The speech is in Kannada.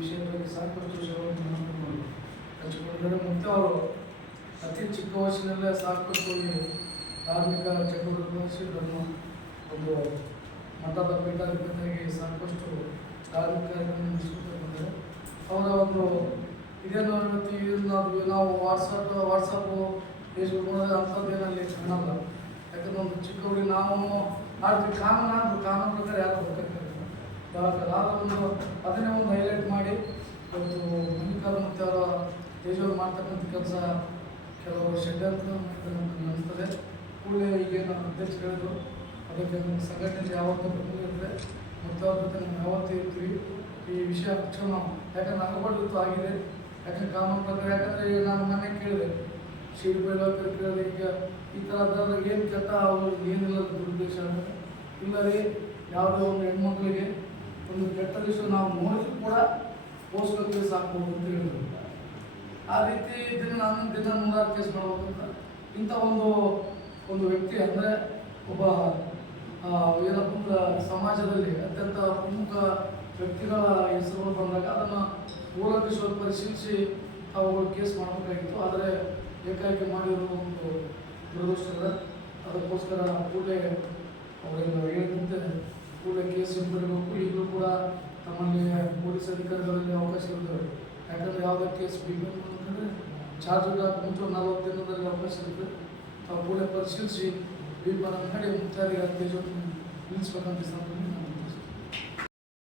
ವಿಷಯದ ಬಗ್ಗೆ ಸಾಕಷ್ಟು ವಿಷಯಗಳನ್ನು ಹಂಚಿಕೊಂಡಿದ್ದಾರೆ. ಮತ್ತು ಅವರು ಅತಿ ಚಿಕ್ಕ ವಯಸ್ಸಿನಲ್ಲೇ ಸಾಕಷ್ಟು ಧಾರ್ಮಿಕ ಚಟುವಟಿಕೆ ನಮ್ಮ ಒಂದು ಮಠದ ಪೀಠಾಧಿಪತಿಯಾಗಿ ಸಾಕಷ್ಟು ಧಾರ್ಮಿಕ ಕಾರ್ಯಕ್ರಮ ನಡೆಸುತ್ತಾ ಬಂದರೆ ಅವರ ಒಂದು ಇದೇನು ನಾವು ವಾಟ್ಸಪ್ಪು ಫೇಸ್ಬುಕ್ ನೋಡಿದ್ರೆ ಅಂಥದ್ದೇನಲ್ಲಿ ಕಾಣಲ್ಲ. ಯಾಕಂದ್ರೆ ಒಂದು ಚಿಕ್ಕ ಹುಡುಗಿ ನಾವು ಆಡ್ತೀವಿ, ಕಾನೂನು ಪ್ರಕಾರ ಯಾರು ಬೇಕಾಗ್ತದೆ ಒಂದು ಅದನ್ನೇ ಒಂದು ಹೈಲೈಟ್ ಮಾಡಿ ಇವತ್ತು ಮಲ್ಲಿಕಾರ್ಜುನ ಮತ್ತು ಅವರ ತೇಜವ್ರು ಮಾಡ್ತಕ್ಕಂಥ ಕೆಲಸ ಕೆಲವರು ಷಡ್ಯಂತ್ರ ಮಾಡ್ತಾರೆ ಅಂತ ಅನಿಸ್ತದೆ. ಕೂಡಲೇ ಈಗೇನು ಅಧ್ಯಕ್ಷರು ಹೇಳಿದ್ರು ಅದಕ್ಕೆ ನಮ್ಮ ಸಂಘಟನೆ ಯಾವತ್ತೂ ಬಂದಿರುತ್ತೆ ಮತ್ತು ಅವ್ರ ಜೊತೆ ನಾವು ಯಾವತ್ತೂ ಇರ್ತೀವಿ. ಈ ವಿಷಯ ತಕ್ಷಣ ಯಾಕಂದ್ರೆ ಅಗಬಡಿತ್ತು ಆಗಿದೆ. ಯಾಕಂದ್ರೆ ಕಾನೂನು ಪ್ರಕಾರ ಯಾಕಂದರೆ ಈಗ ನಾನು ಮೊನ್ನೆ ಕೇಳಿದೆ ಶೀಟ್ ಬೈಲಾಕರ್ ಕೇಳಿದೆ, ಈಗ ಈ ಥರದಾಗ ಏನು ಕೆಟ್ಟ ಅವರು ಏನಿಲ್ಲ ದುರುದ್ದೇಶ ಅಂದರೆ ಇಲ್ಲ ರೀ, ಯಾವುದೋ ಒಂದು ಹೆಣ್ಮಕ್ಳಿಗೆ ಒಂದು ಕೆಟ್ಟ ದಿವಸ ನಾವು ನೋಡಿದ್ರು ಕೂಡ ಪೋಸ್ಟಲ್ ಕೇಸ್ ಹಾಕ್ಬೋದು ಅಂತ ಹೇಳಿದ್ರು. ಆ ರೀತಿ ದಿನ 100 ಕೇಸ್ ಮಾಡ್ಬೇಕಂತ ಇಂಥ ಒಂದು ವ್ಯಕ್ತಿ ಅಂದರೆ ಒಬ್ಬ ಏನಪ್ಪ ಸಮಾಜದಲ್ಲಿ ಅತ್ಯಂತ ಪ್ರಮುಖ ವ್ಯಕ್ತಿಗಳ ಹೆಸರುಗಳು ಬಂದಾಗ ಅದನ್ನು ಕೂಲಂಕಷವಾಗಿ ಪರಿಶೀಲಿಸಿ ಅವುಗಳು ಕೇಸ್ ಮಾಡಬೇಕಾಗಿತ್ತು. ಆದರೆ ಏಕಾಏಕಿ ಮಾಡಿರೋ ಒಂದು ದುರದೃಷ್ಟದ ಅದಕ್ಕೋಸ್ಕರ ಕೂಡಲೇ ಅವರೇನು ಹೇಳಿದಂತೆ ಕೂಡಲೇ ಕೇಸ್ ಹಿಂಪಡಿಬೇಕು. ಈಗಲೂ ಕೂಡ ತಮ್ಮಲ್ಲಿ ಪೊಲೀಸ್ ಅಧಿಕಾರಿಗಳಲ್ಲಿ ಅವಕಾಶ ಇರ್ತವೆ. ಯಾಕಂದರೆ ಯಾವುದೇ ಕೇಸ್ ಬಿಗಬೇಕು ಅಂತಂದರೆ ಚಾರ್ಜ್ ಮುಂಚೆ 40 ದಿನದಲ್ಲಿ ಅವಕಾಶ ಇರುತ್ತೆ. ತಾವು ಕೂಡಲೇ ಪರಿಶೀಲಿಸಿ ಬೀಪನ್ನು ಮಾಡಿ ಮುಖ್ಯಾಧಿಕಾರಿ ನಿಲ್ಲಿಸ್ಬೇಕಂತ